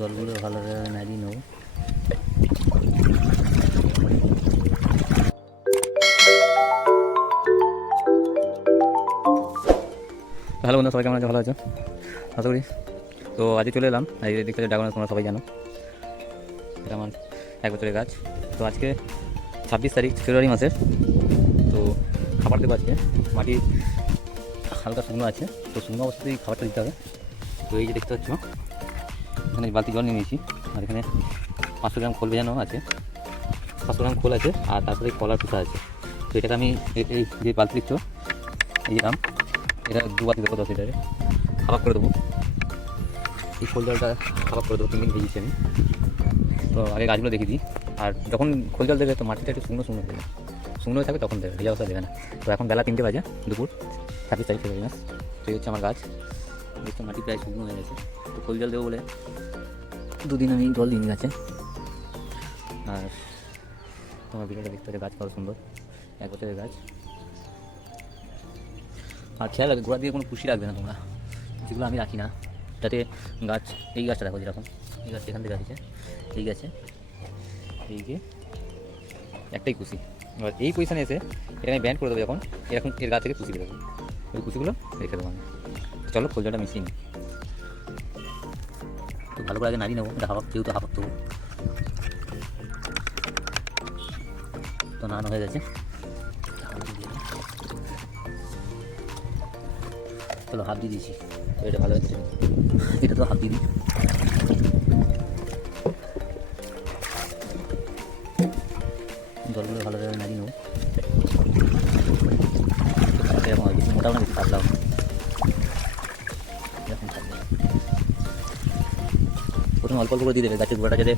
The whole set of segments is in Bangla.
জলগুলো ভালোভাবে নাড়িয়ে নেব। ভালো বন্ধু, সবাই কেমন আছে? ভালো আছো? আশা করি। তো আজকে চলে এলাম। আজকে এদিক থেকে ডাগনা তোমরা সবাই জানো। এটা আমার এক বছরের গাছ। তো আজকে ছাব্বিশ তারিখ, ফেব্রুয়ারি মাসের। তো খাবার দেবো আজকে। মাটি হালকা শুকনো আছে। তো শুকনো অবস্থাতেই খাবারটা দিতে হবে। তো এই যে দেখতে পাচ্ছ এখানে বালতি জল নিয়ে নিয়েছি। আর এখানে পাঁচশো গ্রাম খোল ভেজানো আছে। পাঁচশো গ্রাম খোল আছে আর তারপরে কলার কুসা আছে। তো এটাকে আমি এই যে বালতি দিচ্ছ, এই দাম এটা দু বালতি দেবো দশ লিটারে। হাফ করে দেবো। এই খোল জলটা হাফ করে দেবো, তিন দিন ভেজেছি আমি। তো আগে গাছগুলো দেখে দিই। আর যখন খোল জল দেবে তো মাটিটা একটু শুকনো শুকনো দেবে। শুকনো হয়ে থাকবে তখন দেবে, ভেজা অবস্থা দেবে না। তো এখন বেলা তিনটে বাজে দুপুর, ছাব্বিশ তারিখ ফেব্রুয়ারি তো এই হচ্ছে আমার গাছ। দেখছ মাটি প্রায় শুকনো হয়ে গেছে। তো খোল জল দেবো বলে। দুদিন আমি জল দিইনি গাছে। আর তোমার ভিডিওটা দেখতে গাছ কত সুন্দর এক বছরের গাছ। আর খেয়াল রাখবে গোড়া দিয়ে কোনো খুশি রাখবে না তোমরা। যেগুলো আমি রাখি না যাতে গাছ এই গাছটা দেখো যেরকম। এই গাছ এখান থেকে আসছে এই গাছে এই যে একটাই কুশি। এবার এই পজিশনে এসে এটা আমি ব্যান্ড করে দেবো যখন এরকম এর গাছ থেকে কুশি বেরোবে। ওই কুশিগুলো রেখে দেবো আমি। চলো ফুলজলটা মিশিয়ে নিই। তো ভালো করে আগে নাড়িয়ে নেব, এটা হাওয়া যেহেতু হাওয়া দেবো তো নাড়ানো হয়ে গেছে। চলো হাফ দিয়ে দিয়েছি, তো এটা ভালো হচ্ছে এটা তো হাফ দিয়ে দিই। জলগুলো ভালোভাবে নাড়িয়ে নেব। হয় বেশি অল্প অল্প করে দিয়ে দেবে গাছের গোড়াটা যাতে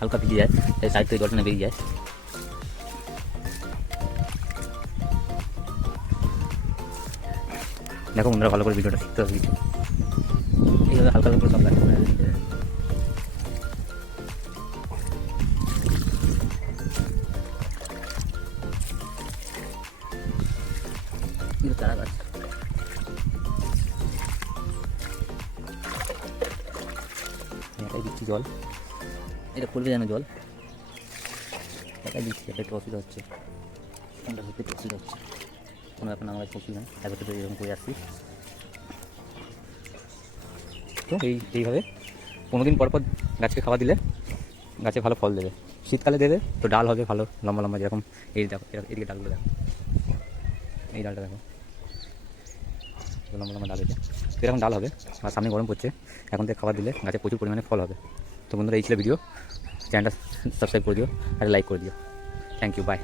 হালকা ভিজে যায় এই সাইড থেকে জলটা বেরিয়ে যায়। দেখো বন্ধুরা, ভালো করে ভিডিওটা শিখতে হবে। এইভাবে হালকা হালকা করে সব। এগুলো চারা গাছ দিচ্ছি জল? এটা পড়বে যেন জল। এটাই দিচ্ছি এটা একটু অসুবিধা হচ্ছে। কোনটা ধরতে একটু অসুবিধা হচ্ছে। কোনো এখন আমার কাছে অসুবিধা নেই এক বছর ধরে এরকম করে আসছি। তো এই, এইভাবে। পনেরো দিন পর পর গাছকে খাওয়া দিলে, গাছে ভালো ফল দেবে। শীতকালে দেবে, তো ডাল হবে ভালো, লম্বা লম্বা যেরকম। এই দেখো এদিকে ডালগুলো দেখো। এই ডালটা দেখো। লম্বা লম্বা ডাল তো এরকম ডাল হবে আর সামনে গরম পড়ছে, এখন থেকে খাবার দিলে গাছে প্রচুর পরিমাণে ফল হবে। তো বন্ধুরা, এই ছিল ভিডিও চ্যানেলটা সাবস্ক্রাইব করে দিও, আর লাইক করে দিও। Thank you by